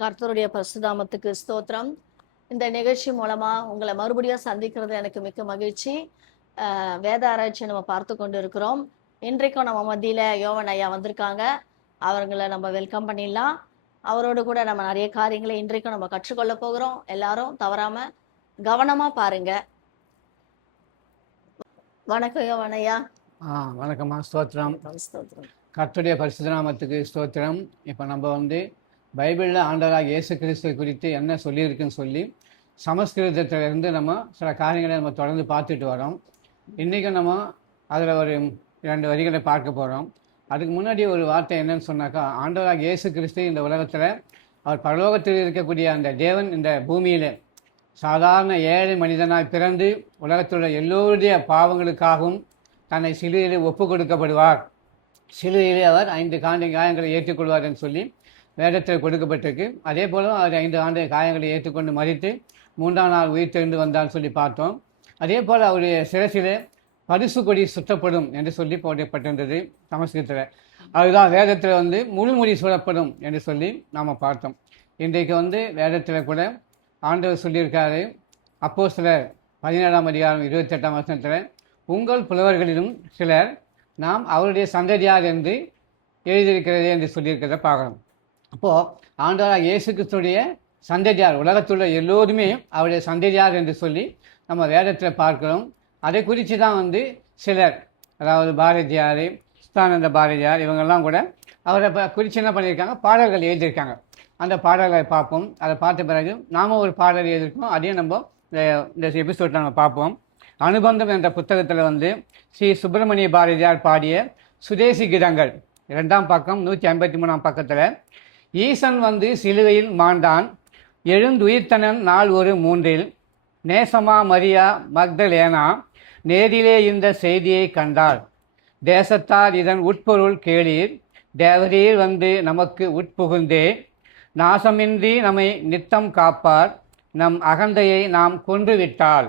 கர்த்தருடைய பரிசுநாமத்துக்கு ஸ்தோத்திரம். இந்த நிகழ்ச்சி மூலமா உங்களை மறுபடியும் சந்திக்கிறது எனக்கு மிக்க மகிழ்ச்சி. வேத ஆராய்ச்சி நம்ம பார்த்து கொண்டு இருக்கிறோம். இன்றைக்கும் நம்ம மத்தியில யோவன் ஐயா வந்திருக்காங்க. அவர்களை நம்ம வெல்கம் பண்ணிடலாம். அவரோடு கூட நம்ம நிறைய காரியங்களை இன்றைக்கும் நம்ம கற்றுக்கொள்ள போகிறோம். எல்லாரும் தவறாம கவனமா பாருங்க. வணக்கம் யோவன் ஐயா. வணக்கம்மா. ஸ்தோத்திரம். ஸ்தோத்திரம். கர்த்தருடைய பரிசுத்த நாமத்துக்கு ஸ்தோத்திரம். இப்போ நம்ம பைபிளில் ஆண்டவராக இயேசு கிறிஸ்து குறித்து என்ன சொல்லியிருக்குன்னு சொல்லி சமஸ்கிருதத்திலிருந்து நம்ம சில காரியங்களை நம்ம தொடர்ந்து பார்த்துட்டு வரோம். இன்றைக்கும் நம்ம அதில் ஒரு 2 வரிகளை பார்க்க போகிறோம். அதுக்கு முன்னாடி ஒரு வார்த்தை என்னன்னு சொன்னாக்கா, ஆண்டவராக இயேசு கிறிஸ்து இந்த உலகத்தில் அவர் பரலோகத்தில் இருக்கக்கூடிய அந்த தேவன் இந்த பூமியில் சாதாரண ஏழை மனிதனாய் பிறந்து உலகத்தில் எல்லோருடைய பாவங்களுக்காகவும் தன்னை சிலுவையில் ஒப்பு கொடுக்கப்படுவார். சிலுவையிலே அவர் 5 காயங்களை ஏற்றுக்கொள்வார் என்று சொல்லி வேதத்தில் கொடுக்கப்பட்டிருக்கு. அதே போல அவர் 5 காயங்களை ஏற்றுக்கொண்டு மறித்து 3ஆம் நாள் உயிர்த்தெழுந்து வந்தான்னு சொல்லி பார்த்தோம். அதே போல் அவருடைய சிரசிலே பரிசு கொடி சுற்றப்படும் என்று சொல்லி போடப்பட்டிருந்தது சமஸ்கிருதத்தில். அதுதான் வேதத்தில் முள்முடி சூழப்படும் என்று சொல்லி நாம் பார்த்தோம். இன்றைக்கு வேதத்தில் கூட ஆண்டவர் சொல்லியிருக்காரு. அப்போஸ்தலர் 17ஆம் அதிகாரம் 28ஆம் வசனத்தில், உங்கள் புலவர்களிலும் சிலர் நாம் அவருடைய சந்ததியார் என்று எழுதியிருக்கிறது என்று சொல்லியிருக்கிறத பார்க்கணும். அப்போது ஆண்டவராக இயேசு கிறிஸ்துடைய சந்ததியார், உலகத்துள்ள எல்லோருமே அவருடைய சந்ததியார் என்று சொல்லி நம்ம வேதத்தில் பார்க்கிறோம். அதை குறித்து தான் சிலர், அதாவது பாரதியார், சுத்தானந்த பாரதியார், இவங்கெல்லாம் கூட அவரை குறித்து என்ன பண்ணியிருக்காங்க, பாடல்கள் எழுதியிருக்காங்க. அந்த பாடல்களை பார்ப்போம். அதை பார்த்த பிறகு நாம் ஒரு பாடல் எழுதியிருக்கோம். அதையும் நம்ம இந்த எபிசோடில் நம்ம பார்ப்போம். அனுபந்தம் என்ற புத்தகத்தில் ஸ்ரீ சுப்பிரமணிய பாரதியார் பாடிய சுதேசி கீதங்கள் 2ஆம் பக்கம் 153ஆம் பக்கத்தில், ஈசன் சிலுவையில் மாண்டான், எழுந்துயிர்த்தனன் நாள் ஒரு 3இல், நேசமா மரியா மக்தலேனா நேரிலே இந்த செய்தியை கண்டாள், தேசத்தார் இதன் உட்பொருள் கேளீர், தேவரீர் நமக்கு உட்புகுந்தே, நாசமின்றி நம்மை நித்தம் காப்பார், நம் அகந்தையை நாம் கொன்றுவிட்டாள்,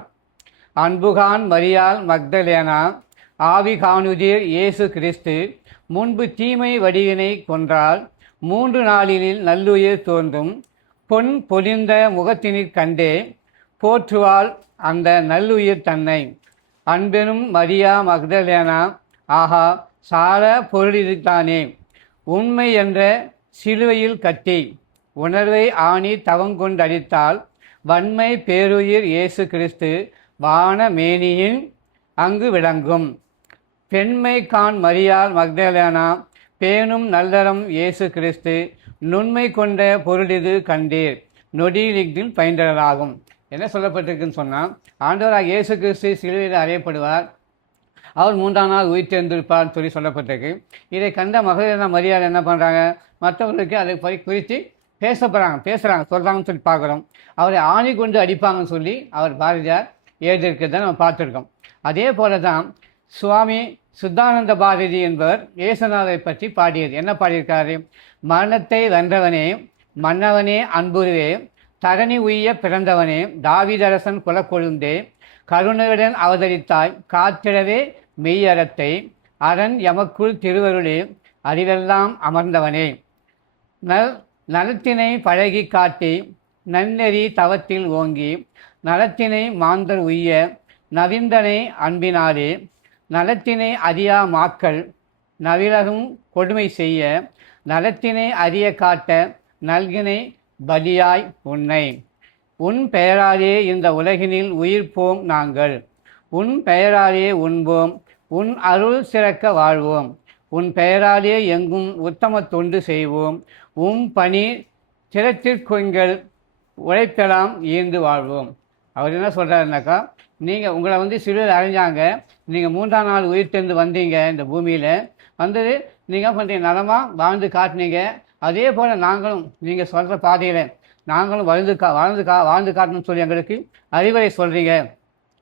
அன்புகான் மரியாள் மக்தலேனா ஆவி காணுதீர் இயேசு கிறிஸ்து, முன்பு தீமை வடிவினை கொன்றால் 3 நாளில் நல்லுயிர் தோன்றும், பொன் பொலிந்த முகத்தினிற் கண்டே போற்றுவாள் அந்த நல்லுயிர் தன்னை, அன்பெனும் மரியா மக்தலேனா ஆஹா சார பொருளித்தானே, உண்மை என்ற சிலுவையில் கட்டி உணர்வை ஆணி தவங்கொண்டடித்தால், வன்மை பேருயிர் இயேசு கிறிஸ்து வான மேனியின் அங்கு விளங்கும், பெண்மை கான் மரியாள் மக்தலேனா பேணும் நல்லறம் இயேசு கிறிஸ்து, நுண்மை கொண்ட பொருளிது கண்டீர், நொடியில் பயின்றலாகும். என்ன சொல்லப்பட்டிருக்குன்னு சொன்னால், ஆண்டவராக இயேசு கிறிஸ்து சிலுவையில் அறையப்படுவார், அவர் 3ஆம் நாள் உயிர்த்தெழுந்திருப்பார்னு சொல்லி சொல்லப்பட்டிருக்கு. இதை கண்ட மகதலேனா மரியாள் என்ன பண்ணுறாங்க, மற்றவர்களுக்கு அதை குறித்து பேசுகிறாங்க சொல்கிறாங்கன்னு சொல்லி பார்க்குறோம். அவரை ஆணி கொண்டு அடிப்பாங்கன்னு சொல்லி அவர் பாரதியார் எழுதியிருக்கிறத நம்ம பார்த்துருக்கோம். அதே போல தான் சுவாமி சுத்தானந்த பாரதி என்பவர் இயேசுநாதரை பற்றி பாடியது. என்ன பாடியிருக்காரு, மரணத்தை வென்றவனே மன்னவனே அன்புருவே, தரணி உய்ய பிறந்தவனே தாவீதரசன் குலக்கொழுந்தே, கருணையுடன் அவதரித்தாய் காத்திடவே மெய்யறத்தை, அரண் எமக்குள் திருவருளே அறிவெல்லாம் அமர்ந்தவனே, நலத்தினை பழகி காட்டி நன்னெறி தவத்தில் ஓங்கி, நலத்தினை மாந்தர் உய்ய நவிந்தனை அன்பினாலே, நலத்தினை அறியா மாக்கள் நவிலகும் கொடுமை செய்ய, நலத்தினை அறிய காட்ட நல்கினை பலியாய் உன்னை, உன் பெயராலே இந்த உலகினில் உயிர்ப்போம் நாங்கள், உன் பெயராலே உண்போம், உன் அருள் சிறக்க வாழ்வோம், உன் பெயராலே எங்கும் உத்தம தொண்டு செய்வோம், பணி திறத்திற்கொங்கள் உழைப்பெல்லாம் ஈர்ந்து வாழ்வோம். அவர் என்ன சொல்கிறாருனாக்கா, நீங்கள் உங்களை சிலுவையில் அடைஞ்சாங்க, நீங்கள் 3ஆம் நாள் உயிர்த்தெழுந்து வந்தீங்க, இந்த பூமியில் நீங்கள் பண்ணுறீங்க, நலமாக வாழ்ந்து காட்டினீங்க. அதே போல் நாங்களும் நீங்கள் சொல்கிற பாதையில் நாங்களும் வாழ்ந்து காட்டணும்னு சொல்லி எங்களுக்கு அறிவுரை சொல்கிறீங்க.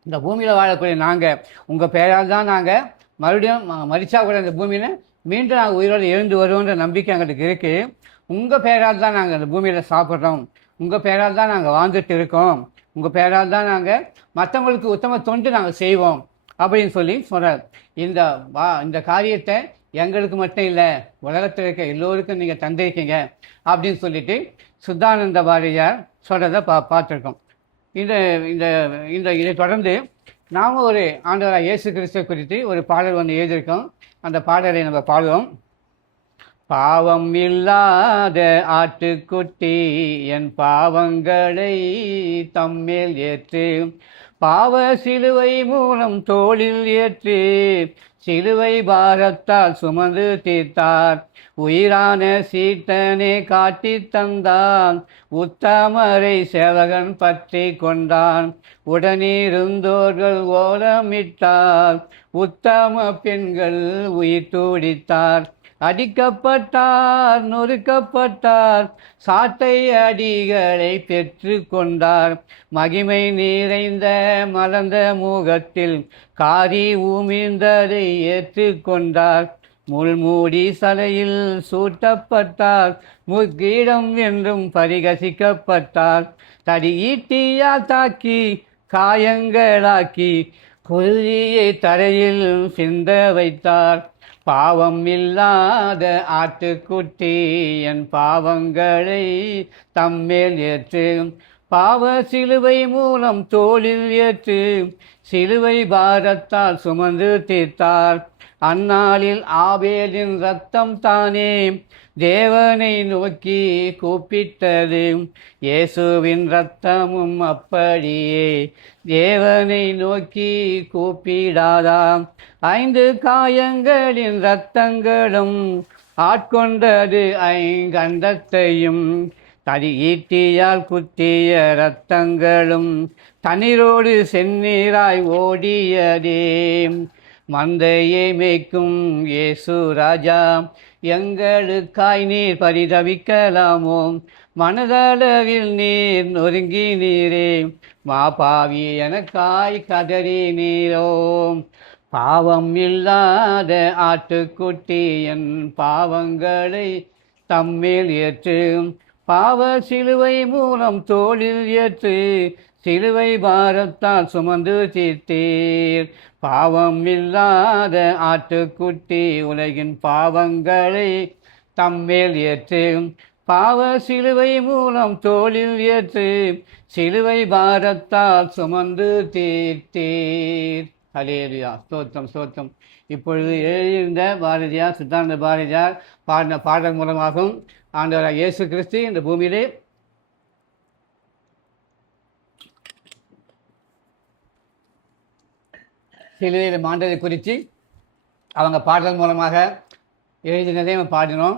இந்த பூமியில் வாழக்கூடிய நாங்கள் உங்கள் பெயரால் தான் நாங்கள் மறுபடியும் மரிச்சா கூட இந்த பூமியில் மீண்டும் நாங்கள் உயிரோடு எழுந்து வருவோன்ற நம்பிக்கை எங்களுக்கு இருக்குது. உங்கள் பெயரால் தான் நாங்கள் இந்த பூமியில் சாப்பிட்றோம், உங்கள் பெயரால் தான் நாங்கள் வாழ்ந்துட்டு இருக்கோம், உங்கள் பெயரால் தான் நாங்கள் மற்றவங்களுக்கு உத்தம தொண்டு நாங்கள் செய்வோம் அப்படின்னு சொல்லி சொல்கிறார். இந்த காரியத்தை எங்களுக்கு மட்டும் இல்லை, உலகத்தில் இருக்க எல்லோருக்கும் நீங்கள் தந்திருக்கீங்க அப்படின்னு சொல்லிட்டு சுத்தானந்த பாரதியார் சொல்கிறத பார்த்துருக்கோம். இந்த இந்த இந்த இதை தொடர்ந்து நாம் ஒரு ஆண்டவராக இயேசு கிறிஸ்துவை குறித்து ஒரு பாடல் ஒன்று எழுதியிருக்கோம். அந்த பாடலை நம்ம பாடுவோம். பாவம் இல்லாத ஆட்டுக்குட்டி என் பாவங்களை தம்மேல் ஏற்று, பாவ சிலுவை மூலம் தோளில் ஏற்று, சிலுவை பாரத்தால் சுமந்து தீர்த்தார். உயிரான சீட்டனே காட்டி தந்தான், உத்தமரை சேவகன் பற்றி கொண்டான். உடனிருந்தோர்கள் ஓலமிட்டார், உத்தம பெண்கள் உயிர் துடித்தார். அடிக்கப்பட்டார், நொறுக்கப்பட்டார், சாட்டை அடிகளை பெற்று கொண்டார். மகிமை நிறைந்த மலர்ந்த முகத்தில் காரி உமிழ்ந்ததை ஏற்று கொண்டார். முள்மூடி சலையில் சூட்டப்பட்டார், முக்கீடம் என்றும் பரிகசிக்கப்பட்டார். தடி ஈட்டியால் தாக்கி காயங்களாக்கி குருதியை தரையில் சிந்த வைத்தார். பாவம் இல்லாத ஆட்டுக்குட்டி என் பாவங்களை தம்மேல் ஏற்று, பாவ சிலுவை மூலம் தோளில் ஏற்று, சிலுவை பாரத்தால் சுமந்து தீர்த்தார். அந்நாளில் ஆபேலின் இரத்தம் தானே தேவனை நோக்கி கூப்பிட்டது, இயேசுவின் இரத்தமும் அப்படியே தேவனை நோக்கி கூப்பிடாதாம். 5 காயங்களின் இரத்தங்களும் ஆட்கொண்டது ஐங்கண்டத்தையும், தடி ஈட்டியால் குத்திய இரத்தங்களும் தண்ணீரோடு செந்நீராய் ஓடியதே. மந்தையை மேய்க்கும் இயேசு ராஜா, எங்களுக்காய் நீர் பரிதவிக்கலாமோ? மனதளவில் நீர் நொறுங்கி நீரே, மாபாவி எனக்காய் கதறி நீரோ. பாவம் இல்லாத ஆட்டுக்குட்டி என் பாவங்களை தம்மேல் ஏற்று, பாவ சிலுவை மூலம் தோளில் ஏற்று, சிலுவை பாரத்தால் சுமந்து தீர்த்தீர். பாவம் இல்லாத ஆட்டுக்குட்டி உலகின் பாவங்களை தம்மேல் ஏற்று, பாவ சிலுவை மூலம் தோளில் ஏற்று, சிலுவை பாரத்தால் சுமந்து தீர்த்தீர். ஹல்லேலூயா, ஸ்தோத்திரம் ஸ்தோத்திரம். இப்பொழுது எழுதியிருந்த பாரதியார், சித்தாந்த பாரதியார் பாடின பாடல் மூலமாகவும் ஆண்டவராக இயேசு கிறிஸ்து இந்த பூமியிலே சிலுவையில் மாண்டதை குறித்து அவங்க பாடல் மூலமாக எழுதினதையும் நம்ம பாடினோம்.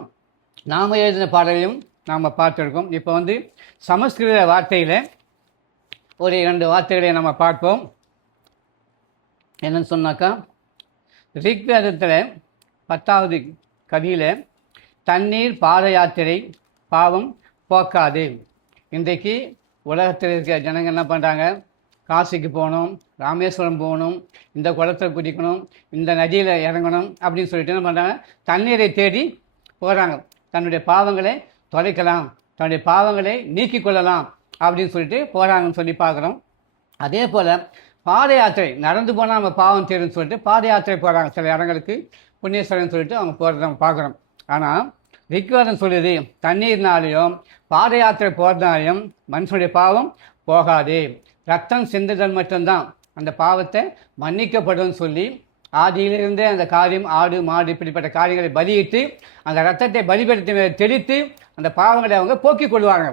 நாம் எழுதின பாடலையும் நாம் பார்த்துருக்கோம். இப்போ சமஸ்கிருத வார்த்தையில் ஒரு 2 வார்த்தைகளை நம்ம பார்ப்போம். என்னன்னு சொன்னாக்கா, ரிக்வேதத்தில் 10வது கவியில் தண்ணீர் பாத யாத்திரை பாவம் போக்காது. இன்றைக்கு உலகத்தில் இருக்கிற ஜனங்கள் என்ன பண்ணுறாங்க? காசிக்கு போகணும், ராமேஸ்வரம் போகணும், இந்த குளத்தை குடிக்கணும், இந்த நதியில் இறங்கணும் அப்படின்னு சொல்லிட்டு என்ன பண்ணுறாங்க? தண்ணீரை தேடி போகிறாங்க. தன்னுடைய பாவங்களை தொலைக்கலாம், தன்னுடைய பாவங்களை நீக்கி கொள்ளலாம் அப்படின்னு சொல்லிட்டு போகிறாங்கன்னு சொல்லி பார்க்குறோம். அதே போல் பாத யாத்திரை நடந்து போனால் நம்ம பாவம் தேடுன்னு சொல்லிட்டு பாத யாத்திரை போகிறாங்க. சில இடங்களுக்கு புண்ணியஸ்வரன் சொல்லிட்டு அவங்க போகிறத நம்ம பார்க்குறோம். ஆனால் ரிக்வேதம் சொல்லுது, தண்ணீர்னாலையும் பாத யாத்திரை போகிறதுனாலையும் மனுஷனுடைய பாவம் போகாது. ரத்தம் சிந்துதல் மட்டும்தான் அந்த பாவத்தை மன்னிக்கப்படும் சொல்லி ஆதியிலிருந்தே அந்த காரியம், ஆடு மாடு இப்படிப்பட்ட காரியங்களை பலியிட்டு அந்த ரத்தத்தை பலிபடுத்தி தெளித்து அந்த பாவங்களை அவங்க போக்கிக் கொள்வாங்க.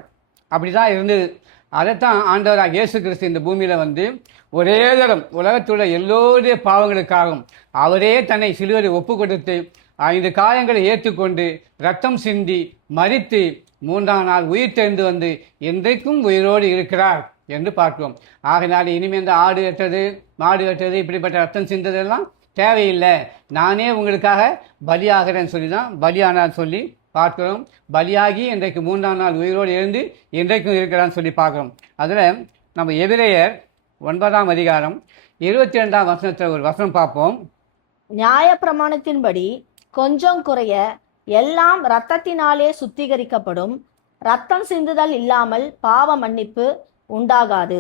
அப்படி தான் இருந்தது. அதைத்தான் ஆண்டவராக இயேசு கிறிஸ்து இந்த பூமியில் ஒரே தரம் உலகத்துள்ள எல்லோருடைய பாவங்களுக்காகவும் அவரே தன்னை சிலுவையில் ஒப்பு கொடுத்து 5 காயங்களை ஏற்றுக்கொண்டு ரத்தம் சிந்தி மரித்து 3ஆம் நாள் உயிர் தெழுந்து என்றைக்கும் உயிரோடு இருக்கிறார் என்று பார்க்கிறோம். ஆகையினால இனிமேல் இந்த ஆடு வெட்டுறது, மாடு வெட்டுறது, இப்படிப்பட்ட ரத்தம் சிந்ததெல்லாம் தேவையில்லை, நானே உங்களுக்காக பலியாகிறேன்னு சொல்லி தான் பலியானான்னு சொல்லி பார்க்கிறோம். பலியாகி இன்றைக்கு 3ஆம் நாள் உயிரோடு எழுந்து இன்றைக்கும் இருக்கிறான்னு சொல்லி பார்க்குறோம். அதில் நம்ம எபிரேயர் 9ஆம் அதிகாரம் 22ஆம் வசனத்தில் ஒரு வசனம் பார்ப்போம். நியாயப்பிரமாணத்தின்படி கொஞ்சம் குறைய எல்லாம் இரத்தத்தினாலே சுத்திகரிக்கப்படும், ரத்தம் சிந்துதல் இல்லாமல் பாவ மன்னிப்பு உண்டாகாது.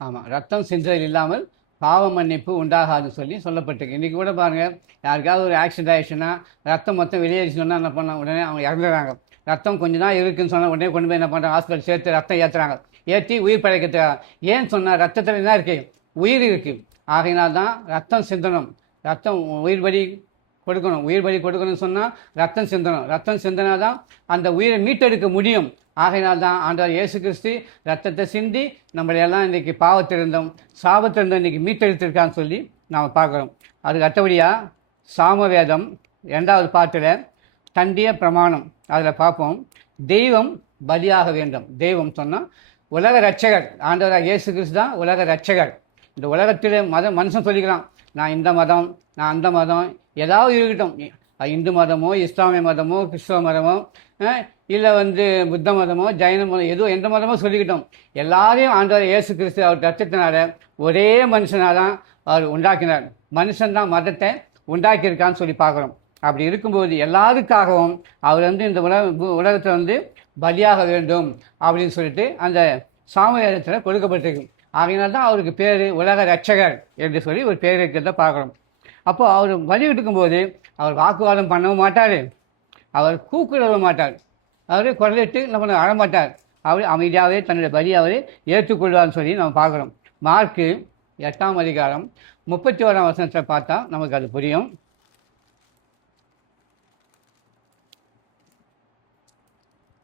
ஆமாம், ரத்தம் சிந்துதல் இல்லாமல் பாவ மன்னிப்பு உண்டாகாதுன்னு சொல்லி சொல்லப்பட்டிருக்கு. இன்றைக்கி கூட பாருங்கள், யாருக்காவது ஒரு ஆக்சிடென்ட் ஆகிடுச்சுன்னா ரத்தம் மொத்தம் வெளியேறிச்சு சொன்னால் என்ன பண்ண உடனே அவங்க இறந்துடுறாங்க. ரத்தம் கொஞ்சம் தான் இருக்குதுன்னு சொன்னால் உடனே கொண்டு போய் என்ன பண்ணுறாங்க, ஹாஸ்பிட்டல் சேர்த்து ரத்தம் ஏற்றுறாங்க, ஏற்றி உயிர் பழைக்கிறதுக்காக. ஏன்னு சொன்னால் ரத்தத்தில் என்ன இருக்குது, உயிர் இருக்குது. ஆகையினால் தான் ரத்தம் சிந்தனம், ரத்தம் உயிர் பலி கொடுக்கணும். உயிர் பலி கொடுக்கணும்னு சொன்னால் ரத்தம் சிந்தனம், ரத்தம் சிந்தனா தான் அந்த உயிரை மீட்டெடுக்க முடியும். ஆகையினால் தான் ஆண்டவர் இயேசு கிறிஸ்து ரத்தத்தை சிந்தி நம்மளையெல்லாம் இன்றைக்கி பாவத்திலிருந்தோம் சாபத்திலிருந்தோம் இன்றைக்கி மீட்டெடுத்திருக்கான்னு சொல்லி நாம் பார்க்குறோம். அதுக்கு அடுத்தபடியாக சாமவேதம் 2வது பாட்டில் தண்டிய பிரமாணம் அதில் பார்ப்போம். தெய்வம் பலியாக வேண்டும். தெய்வம் சொன்னால் உலக ரட்சகர், ஆண்டவராக இயேசு கிறிஸ்து தான் உலக ரட்சகர். இந்த உலகத்தில் மதம் மனுஷன் சொல்லிக்கலாம், நான் இந்த மதம், நான் அந்த மதம், ஏதாவது இருக்கட்டும், இந்து மதமோ இஸ்லாமிய மதமோ கிறிஸ்தவ மதமோ இல்லை புத்த மதமோ ஜைன மதம், ஏதோ எந்த மதமோ சொல்லிக்கிட்டோம். எல்லாரையும் ஆண்டவர் இயேசு கிறிஸ்து அவர் ரத்தத்தினால ஒரே மனுஷனாக தான் அவர் உண்டாக்கினார். மனுஷன்தான் மதத்தை உண்டாக்கியிருக்கான்னு சொல்லி பார்க்குறோம். அப்படி இருக்கும்போது எல்லாருக்காகவும் அவர் இந்த உலகத்தை பலியாக வேண்டும் அப்படின்னு சொல்லிட்டு அந்த சாமவேதத்தில் கொடுக்கப்பட்டிருக்கு. ஆகையினால் தான் அவருக்கு பேர் உலக ரட்சகர் என்று சொல்லி ஒரு பேர் இருக்கிறத பார்க்குறோம். அப்போது அவர் பலி எடுக்கும்போது அவர் வாக்குவாதம் பண்ணவும் மாட்டார், அவர் கூக்குரவும் மாட்டார், அவர் குரலிட்டு நம்ம அழமாட்டார். அவர் அமைதியாகவே தன்னுடைய பலி அவர் ஏற்றுக்கொள்வார்னு சொல்லி நம்ம பார்க்குறோம். மார்க்கு 8ஆம் அதிகாரம் 31ஆம் வசனத்தில் பார்த்தா நமக்கு அது புரியும்.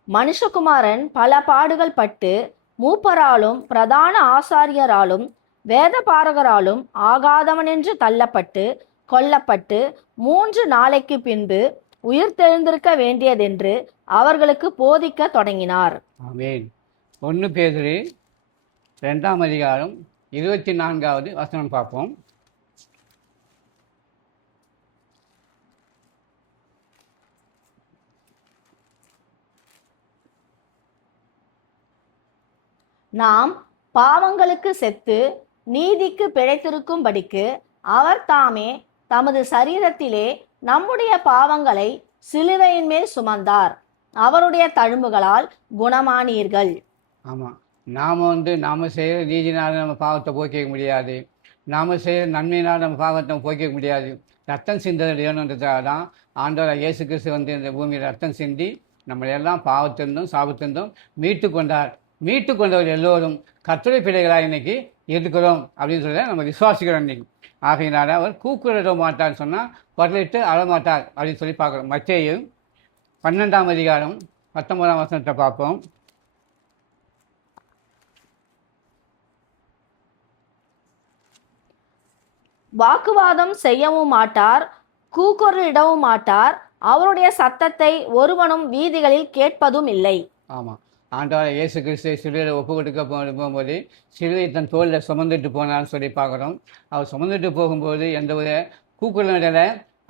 மனுஷகுமாரன் பல பாடுகள் பட்டு மூப்பராலும் பிரதான ஆசாரியராலும் வேத பாரகராலும் ஆகாதவனென்று தள்ளப்பட்டு கொல்லப்பட்டு 3 நாளைக்கு பின்பு உயிர் தெழுந்திருக்க வேண்டியதென்று அவர்களுக்கு போதிக்க தொடங்கினார். ஆமென். 1 பேதுரு 2ஆம் அதிகாரம் 24வது வசனம் பார்ப்போம். நாம் பாவங்களுக்கு செத்து நீதிக்கு பிழைத்திருக்கும்படிக்கு அவர் தாமே தமது சரீரத்திலே நம்முடைய பாவங்களை சிலுவையின் மேல் சுமந்தார், அவருடைய தழும்புகளால் குணமானீர்கள். ஆமாம், நாம் செய்கிற நீதினால் நம்ம பாவத்தை போக்கிக்க முடியாது, நாம் செய்கிற நன்மையினால் நம்ம பாவத்தை போக்கிக்க முடியாது. ரத்தம் சிந்தல் வேணுன்றதுக்காக தான் ஆண்டவர் இயேசு கிறிஸ்து இந்த பூமியில் ரத்தம் சிந்தி நம்மளையெல்லாம் பாவத்திருந்தும் சாபத்திருந்தும் மீட்டு கொண்டார். மீட்டு கொண்டவர் எல்லோரும் கர்த்தருடைய பிள்ளைகளாக இன்னைக்கு இருக்கிறோம் அப்படின்னு சொல்லி நம்ம விசுவாசிக்கிறோம் இன்னைக்கு. ஆகையினால அவர் கூக்குரட மாட்டார்னு சொன்னால் குரலிட்டு அழமாட்டார் அப்படின்னு சொல்லி பார்க்குறோம். மத்தேயு 12ஆம் அதிகாரம் 19ஆம் வசனத்தை பார்ப்போம். வாக்குவாதம் செய்யவும் மாட்டார், கூக்குரலிடவும் மாட்டார், அவருடைய சத்தத்தை ஒருவனும் வீதிகளில் கேட்பதும் இல்லை. ஆமாம், ஆண்டவர் இயேசு கிறிஸ்து சிலுவையில் ஒப்பு கொடுக்க போகும்போது சிலுவை தன் தோளில் சுமந்துட்டு போனான்னு சொல்லி பார்க்குறோம். அவர் சுமந்துட்டு போகும்போது எந்த ஒரு கூக்குரலிடல,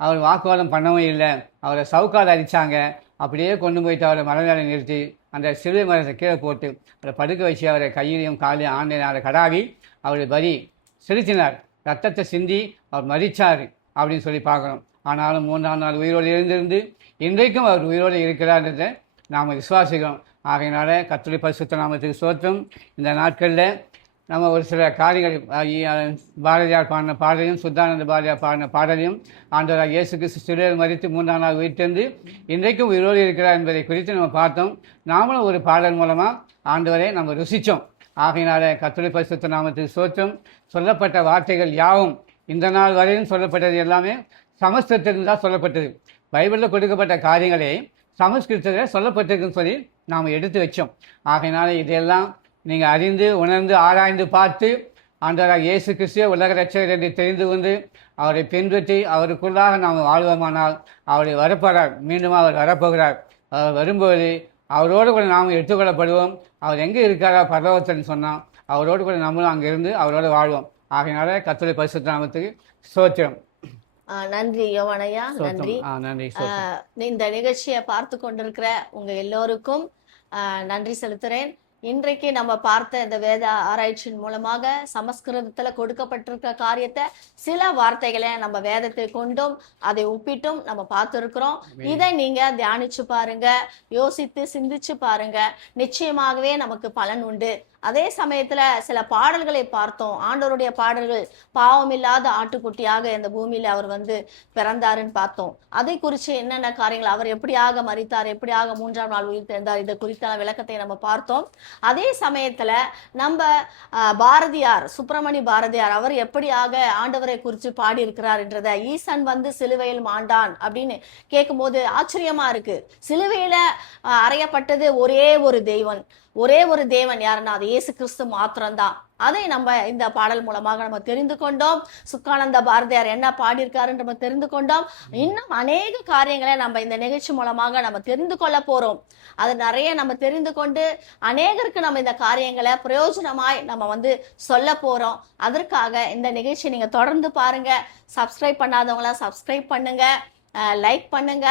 அவர் வாக்குவாதம் பண்ணவும் இல்லை. அவரை சவுக்கால் அடித்தாங்க, அப்படியே கொண்டு போயிட்டு அவரை மரங்களை நிறுத்தி அந்த சிலுவை மரத்தை கீழே போட்டு அவரை படுக்க வச்சு அவரை கையிலையும் காலையும் ஆண்டையும் கடாவி அவருடைய பலி செலுத்தினார். ரத்தத்தை சிந்தி அவர் மரித்தார் அப்படின்னு சொல்லி பார்க்குறோம். ஆனாலும் 3ஆம் நாள் உயிரோடு இருந்திருந்து இன்றைக்கும் அவர் உயிரோடு இருக்கிறார்ன்றதை நாம் விசுவாசிக்கிறோம். ஆகையினால கர்த்தருடைய பரிசுத்த நாமத்துக்கு ஸ்தோத்திரம். இந்த நாட்களில் நம்ம ஒரு சில காரியங்கள் பாரதியார் பாடின பாடலையும் சுத்தானந்த பாரதியார் பாடின பாடலையும் ஆண்டவராக இயேசு கிறிஸ்து சிலுவையில் மரித்து 3ஆம் நாள் உயிர்த்தெழுந்து இன்றைக்கும் உயிரோடு இருக்கிறார் என்பதை குறித்து நம்ம பார்த்தோம். நாமளும் ஒரு பாடல் மூலமாக ஆண்டவரை நம்ம ருசித்தோம். ஆகையினால கர்த்தருடைய பரிசுத்த நாமத்துக்கு ஸ்தோத்திரம். சொல்லப்பட்ட வார்த்தைகள் யாவும் இந்த நாள் வரையும் சொல்லப்பட்டது எல்லாமே சமஸ்கிருதத்தில் தான் சொல்லப்பட்டது. பைபிளில் கொடுக்கப்பட்ட காரியங்களே சமஸ்கிருதத்தில் சொல்லப்பட்டிருக்குன்னு சொல்லி நாம் எடுத்து வச்சோம். ஆகையினால இதையெல்லாம் நீங்கள் அறிந்து உணர்ந்து ஆராய்ந்து பார்த்து ஆண்டவராக இயேசு கிறிஸ்துவே உலக ரட்சகர் என்று தெரிந்து கொண்டு அவரை பின்பற்றி அவருக்குள்ளாக நாம் வாழ்வோமானால் அவரை வரப்போகிறார், மீண்டும் அவர் வரப்போகிறார். அவர் வரும்போது அவரோடு கூட நாம் எடுத்துக்கொள்ளப்படுவோம். அவர் எங்கே இருக்காரா பரலோகத்தில்னு சொன்னால் அவரோடு கூட நம்மளும் அங்கே இருந்து அவரோடு வாழ்வோம். ஆகையினால கர்த்தருடைய பரிசுத்த நாமத்துக்கு ஸ்தோத்திரம். நன்றி யோவானையா, நன்றி. நன்றி. இந்த நிகழ்ச்சியை பார்த்து கொண்டிருக்கிற உங்க எல்லோருக்கும் நன்றி செலுத்துறேன். இன்றைக்கு நம்ம பார்த்த இந்த வேத ஆராய்ச்சியின் மூலமாக சமஸ்கிருதத்துல கொடுக்கப்பட்டிருக்க காரியத்தை சில வார்த்தைகளை நம்ம வேதத்தை கொண்டும் அதை ஒப்பிட்டும் நம்ம பார்த்துருக்கிறோம். இதை நீங்க தியானிச்சு பாருங்க, யோசித்து சிந்திச்சு பாருங்க, நிச்சயமாகவே நமக்கு பலன் உண்டு. அதே சமயத்துல சில பாடல்களை பார்த்தோம். ஆண்டவருடைய பாடல்கள், பாவமில்லாத ஆட்டுக்குட்டியாக இந்த பூமியில அவர் பிறந்தாருன்னு பார்த்தோம். அதை குறித்து என்னென்ன காரியங்கள், அவர் எப்படியாக மரித்தார், எப்படியாக 3ஆம் நாள் உயிர் தெழுந்தார், இதை குறித்தான விளக்கத்தை நம்ம பார்த்தோம். அதே சமயத்துல நம்ம பாரதியார், சுப்பிரமணி பாரதியார், அவர் எப்படியாக ஆண்டவரை குறித்து பாடி இருக்கிறார் என்றதை, ஈசன் சிலுவையில் மாண்டான் அப்படின்னு கேட்கும்போது ஆச்சரியமா இருக்கு. சிலுவையில அறையப்பட்டது ஒரே ஒரு தேவன் யாருன்னா அது இயேசு கிறிஸ்து மாத்திரம்தான். அதை நம்ம இந்த பாடல் மூலமாக நம்ம தெரிந்து கொண்டோம். சுக்கானந்த பாரதியார் என்ன பாடியிருக்காருன்னு நம்ம தெரிந்து கொண்டோம். இன்னும் அநேக காரியங்களை நம்ம இந்த நிகழ்ச்சி மூலமாக நம்ம தெரிந்து கொள்ள போறோம். அது நிறைய நம்ம தெரிந்து கொண்டு அநேகருக்கு நம்ம இந்த காரியங்களை பிரயோஜனமாய் நம்ம சொல்ல போறோம். அதற்காக இந்த நிகழ்ச்சி நீங்க தொடர்ந்து பாருங்க. சப்ஸ்கிரைப் பண்ணாதவங்களா சப்ஸ்கிரைப் பண்ணுங்க, லைக் பண்ணுங்க,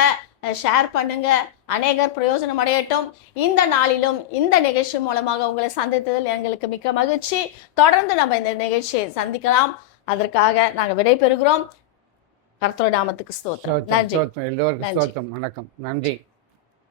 ஷேர் பண்ணுங்க. அநேகர் பிரயோஜனம் அடையட்டும். இந்த நாளிலும் இந்த நிகழ்ச்சி மூலமாக உங்களை சந்தித்ததில் எங்களுக்கு மிக்க மகிழ்ச்சி. தொடர்ந்து நம்ம இந்த நிகழ்ச்சியை சந்திக்கலாம். அதற்காக நாங்கள் விடை பெறுகிறோம். கர்த்தருடைய நாமத்துக்கு ஸ்தோத்திரம். நன்றி. எல்லோருக்கும் ஸ்தோத்திரம். வணக்கம். நன்றி.